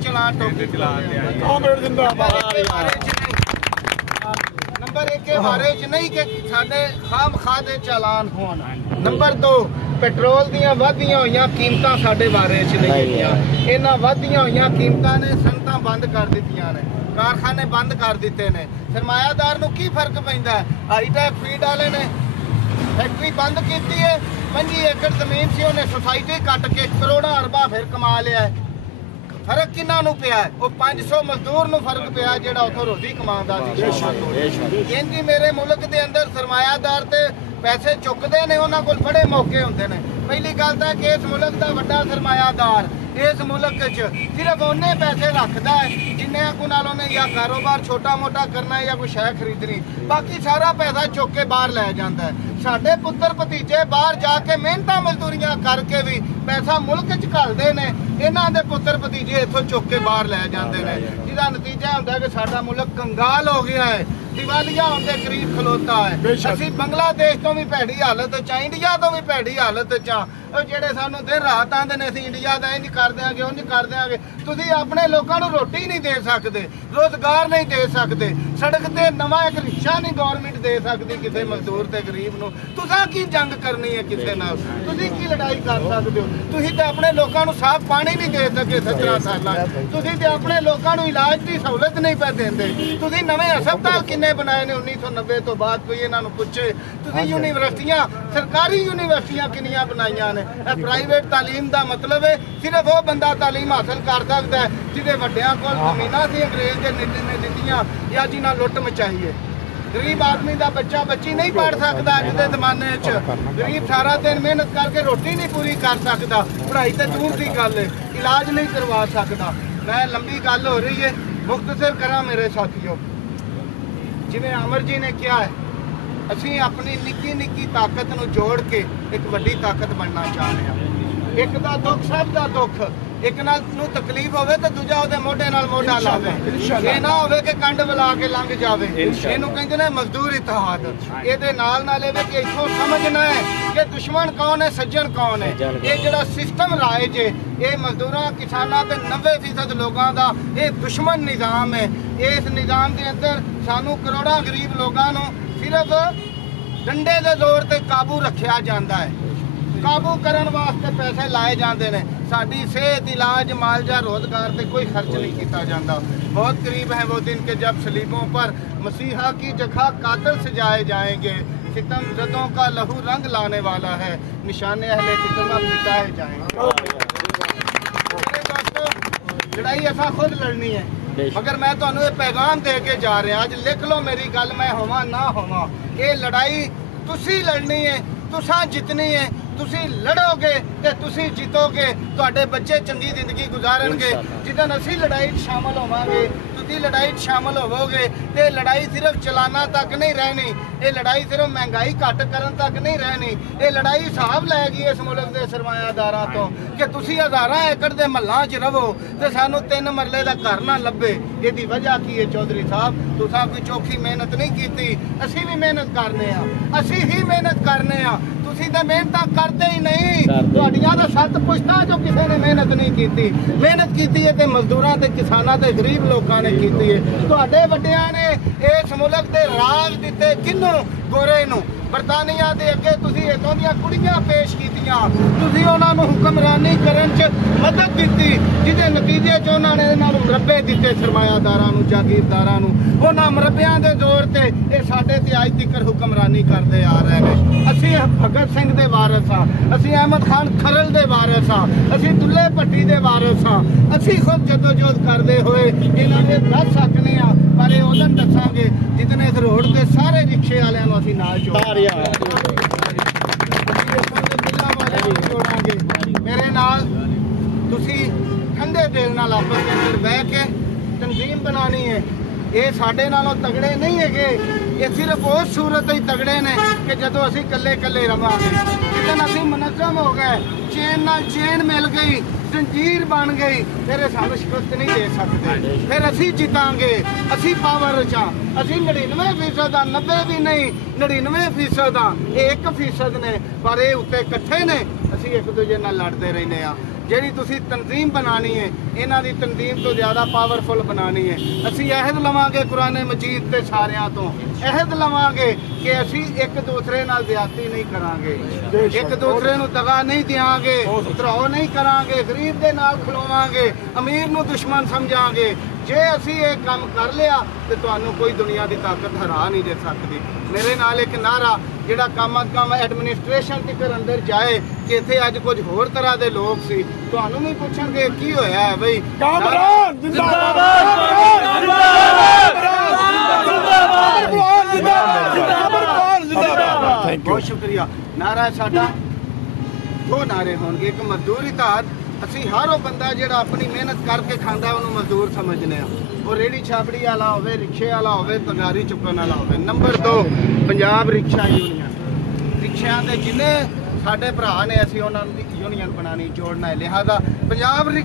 चलान टोकी number 1 के बारे च नहीं कि साडे खाम खा दे चालान होण। नंबर 2 पेट्रोल दियां वधियां होईयां कीमतां साडे बारे च नहीं हैगियां। इन्हां वधियां होईयां कीमतां ने सनतां बंद कर दित्तियां ने, कारखाने बंद कर दिते ने। सरमायादार नूं की फर्क पैंदा है? हाईटैक फीड वाले ने फैक्ट्री बंद की है, 25 एकड़ जमीन से उन्हें सोसाइटी कट के करोड़ों अरबा फिर कमा लिया है। फर्क किन्ना नूं पिया है? वो 500 मजदूर नूं फर्क पिया जिहड़ा उथों रोटी कमांदा सी। इंजी मेरे मुल्क दे अंदर सरमायादार ते पैसे चुकदे ने, उन्हां कोल बड़े मौके हुंदे ने। पहली गल तां कि इस मुल्क दा वड्डा सरमायादार इस मुल्क च सिर्फ उन्ने पैसे रखता है जिन्ने को नाल उन्हें या कारोबार छोटा मोटा करना है या कोई शै खरीदनी, बाकी सारा पैसा चुक के बाहर लै जाता है। साडे पुत्र भतीजे बाहर जाके मेहनत मजदूरियां करके भी पैसा मुल्क च घलदे ने, इन्हां दे पुत्र भतीजे इत्थों चुक के बाहर लै जाते हैं, जिहदा नतीजा हुंदा है कि साडा मुल्क कंगाल हो गया है, दिवालिया होने करीब खलोता है। असी बांग्लादेश तो भी भैड़ी हालत च, इंडिया तो भी भैड़ी हालत च, जेडे सानू दिन रात आंदे ने असीं इंडिया दा इंज कर देंगे उंज कर देंगे। तुसीं अपने लोकां नूं रोटी नहीं दे सकते, रोजगार नहीं दे सकते, सड़क ते नवा एक रिक्शा नहीं गवर्नमेंट दे सकती किसी मजदूर ते गरीब नूं। तुसां की जंग करनी है किसी नाल? तुसीं की लड़ाई कर सकते हो? तुसीं ते अपने लोकां नूं साफ पानी नहीं दे सके 17 सालां, तुसीं ते अपने लोकां नूं इलाज दी सहूलत नहीं पे देंदे। तुसीं नवे हस्पताल किन्ने बनाए ने 1990 तो बाद? कोई इन्हां नूं पुछे। तुसीं यूनिवर्सिटियां सरकारी यूनिवर्सिटियां किन्नियां बनाईयां ने? प्राइवेट तालीम का मतलब है सिर्फ वो बंदा तालीम हासिल कर सकता है जिहदे वड्डियां कोल ज़मीनां सी अंग्रेज दे ने दित्तियां या जिन्हां लुੱਟ मचाई है। गरीब आदमी का बच्चा बच्ची नहीं पढ़ सकता अज के जमाने च। गरीब सारा दिन मेहनत करके रोटी नहीं पूरी कर सकता, पढ़ाई तो दूर की गल है, इलाज नहीं करवा सकता। मैं लंबी गल हो रही है, मुख्तसर करा मेरे साथियों। जिवें अमर जी ने किया है, असीं अपनी निक्की निक्की ताकत नूं जोड़ के एक वड्डी ताकत बनना चाहते हैं। एक दा दुख सब दा दुख, एक नाल नूं तकलीफ होवे ते दूजा ओहदे मोढे नाल मोढा लावे। ये ना होवे कि कंड वला के लंघ जावे। इहनूं कहंदे ने मजदूर इतिहाद। इहदे नाल नाल इह कि इत्थों समझना है कि दुश्मन कौन है सज्जन कौन है। ये जिहड़ा सिस्टम राइज है ये मजदूरां किसानां ते 90% लोगों का ये दुश्मन निज़ाम है। इस निज़ाम के अंदर सानू करोड़ों गरीब लोगों नूं सिर्फ डंडे के जोर से काबू रखा जाता है, काबू करने वास्ते पैसे लाए जाते हैं। साडी सेहत, इलाज, मालजा, रोजगार से कोई खर्च नहीं किया जाता। बहुत करीब है वो दिन के जब सलीबों पर मसीहा की जगह कातिल सजाए जाएंगे। सितम जदों का लहू रंग लाने वाला है, निशाने अहले सितम मिटाए जाएंगे। लड़ाई असा खुद लड़नी है, मगर मैं तुहानू ये पैगाम दे के जा रहा। अज लिख लो मेरी गल, मैं होवां ना होवां, ये लड़ाई तुसी लड़नी है, तुसां जितनी है। तुसी लड़ोगे ते तुसी जीतोगे, तुहाडे बच्चे चंगी जिंदगी गुजारनगे। जिदन असी लड़ाई शामिल होवांगे, तुसी लड़ाई शामिल होवोगे ते लड़ाई सिर्फ चलाना तक नहीं रहनी, ये लड़ाई सिर्फ महंगाई घट करन तक नहीं रहनी। ये लड़ाई हिसाब लैगी इस मुल्क के सरमायादारां तो कि तुसी हज़ारां एकड़ दे महलां च रवो ते सानू 3 मरले दा घर ना लभे। इहदी वजह की है चौधरी साहब? तुसां कोई चौखी मेहनत नहीं कीती, असी भी मेहनत करने आ, असी ही मेहनत करने आ। तुसी ते मेहनत करते ही नहीं, तुहाडियां दा 7 पुश्तां जो किसी ने मेहनत नहीं की। मेहनत की है तो मजदूरां ते किसानां ते गरीब लोगों ने की है। तुहाडे वड्डियां ने इस मुल्क दे राज दिते किन्नू? गोरे नूं। बरतानिया दे अगे तुसी इत्थों दीयां कुड़ियां पेश कीतियां, तुसी उन्हां नूं हुक्मरानी करन च मदद दित्ती, जिहदे नतीजे च उन्हां ने इन्हां नूं मुरब्बे दित्ते सरमायादारां नूं, जागीरदारां नूं। उन्हां मुरब्बियां दे जोर ते इह साडे ते अज तक हुक्मरानी करदे आ रहे हैं। असीं भगत सिंह दे वारिस हां, असीं अहमद खान खरल दे वारिस हां, असीं दुल्ले भट्टी दे वारिस हां। असीं खुद जदोजहद करदे होए इन्हां नूं दस सकने आ, पर ये उदन दसांगे जितने इस रोड के सारे रिक्शे वालियां नूं असीं नाल जोड़ांगे। मेरे नाल तुसी ठंडे दिल नाल आपस के अंदर बह के तंजीम बनानी है। ये साडे नालों तगड़े नहीं है, ये सिर्फ उस सूरत ही तगड़े ने कि जदों असीं कल्ले कल्ले रवांगे। जिदन असीं मुनज़्ज़म हो गए, चेन नाल चेन मिल गई, जंजीर बन गई, फिर सानू शिकस्त नहीं दे सकते। फिर असी जीतांगे, असी पावर च असी 99% 90 भी नहीं 99% 1% ने, पर ये उत्ते इकट्ठे ने। असी एक दूजे नाल लड़ते रहने आ। ਜਿਹੜੀ ਤੁਸੀਂ ਤਨਜ਼ੀਮ ਬਣਾਣੀ ਹੈ ਇਹਨਾਂ ਦੀ ਤਨਜ਼ੀਮ ਤੋਂ ਜ਼ਿਆਦਾ ਪਾਵਰਫੁਲ ਬਣਾਣੀ ਹੈ। ਅਸੀਂ ਅਹਿਦ ਲਵਾਂਗੇ ਕੁਰਾਨ ਮਜੀਦ ਤੇ ਸਾਰਿਆਂ ਤੋਂ ਅਹਿਦ ਲਵਾਂਗੇ ਕਿ ਅਸੀਂ ਇੱਕ ਦੂਸਰੇ ਨਾਲ ਜ਼ਿਆਦਤੀ ਨਹੀਂ ਕਰਾਂਗੇ, ਇੱਕ ਦੂਸਰੇ ਨੂੰ ਦਗਾ ਨਹੀਂ ਦਿਆਂਗੇ, ਧਰੋ ਨਹੀਂ ਕਰਾਂਗੇ, ਗਰੀਬ ਦੇ ਨਾਲ ਖਲੋਵਾਂਗੇ, ਅਮੀਰ ਨੂੰ ਦੁਸ਼ਮਣ ਸਮਝਾਂਗੇ। ਜੇ ਅਸੀਂ ਇਹ ਕੰਮ ਕਰ ਲਿਆ ਤੇ ਤੁਹਾਨੂੰ ਕੋਈ ਦੁਨੀਆ ਦੀ ਤਾਕਤ ਹਰਾ ਨਹੀਂ ਦੇ ਸਕਦੀ। ਮੇਰੇ ਨਾਲ ਇੱਕ ਨਾਰਾ ਜਿਹੜਾ ਕੰਮ ਐਡਮਿਨਿਸਟ੍ਰੇਸ਼ਨ ਤੱਕ ਅੰਦਰ ਜਾਏ ਕਿ ਇੱਥੇ ਅੱਜ ਕੁਝ ਹੋਰ ਤਰ੍ਹਾਂ ਦੇ ਲੋਕ ਸੀ, ਤੁਹਾਨੂੰ ਵੀ ਪੁੱਛਣਗੇ ਕੀ ਹੋਇਆ ਹੈ ਬਈ। ਕਾਮਰਾਨ ਜਿੰਦਾਬਾਦ, ਬਹੁਤ ਸ਼ੁਕਰੀਆ। ਨਾਰਾ ਸਾਡਾ ਦੋ ਨਾਰੇ ਹੋਣਗੇ, ਇੱਕ ਮਜ਼ਦੂਰੀ ਧਾਰ, ਅਸੀਂ ਹਰ ਉਹ ਬੰਦਾ ਜਿਹੜਾ ਆਪਣੀ ਮਿਹਨਤ ਕਰਕੇ ਖਾਂਦਾ ਉਹਨੂੰ ਮਜ਼ਦੂਰ ਸਮਝਦੇ ਆ, ਉਹ ਰੇੜੀ ਛਾਪੜੀ ਵਾਲਾ ਹੋਵੇ, ਰਿਕਸ਼ੇ ਵਾਲਾ ਹੋਵੇ, ਤਗਾਰੀ ਚੁੱਕਣ ਵਾਲਾ ਹੋਵੇ। ਨੰਬਰ 2 ਪੰਜਾਬ ਰਿਕਸ਼ਾ ਯੂਨੀਅਨ, ਰਿਕਸ਼ਿਆਂ ਦੇ ਜਿੰਨੇ ਸਾਡੇ ਭਰਾ ਨੇ ਅਸੀਂ ਉਹਨਾਂ ਦੀ ਯੂਨੀਅਨ ਬਣਾਣੀ, ਜੋੜਨਾ ਹੈ। ਲਿਹਾਜ਼ਾ ਪੰਜਾਬ ਰਿਕਸ਼ਾ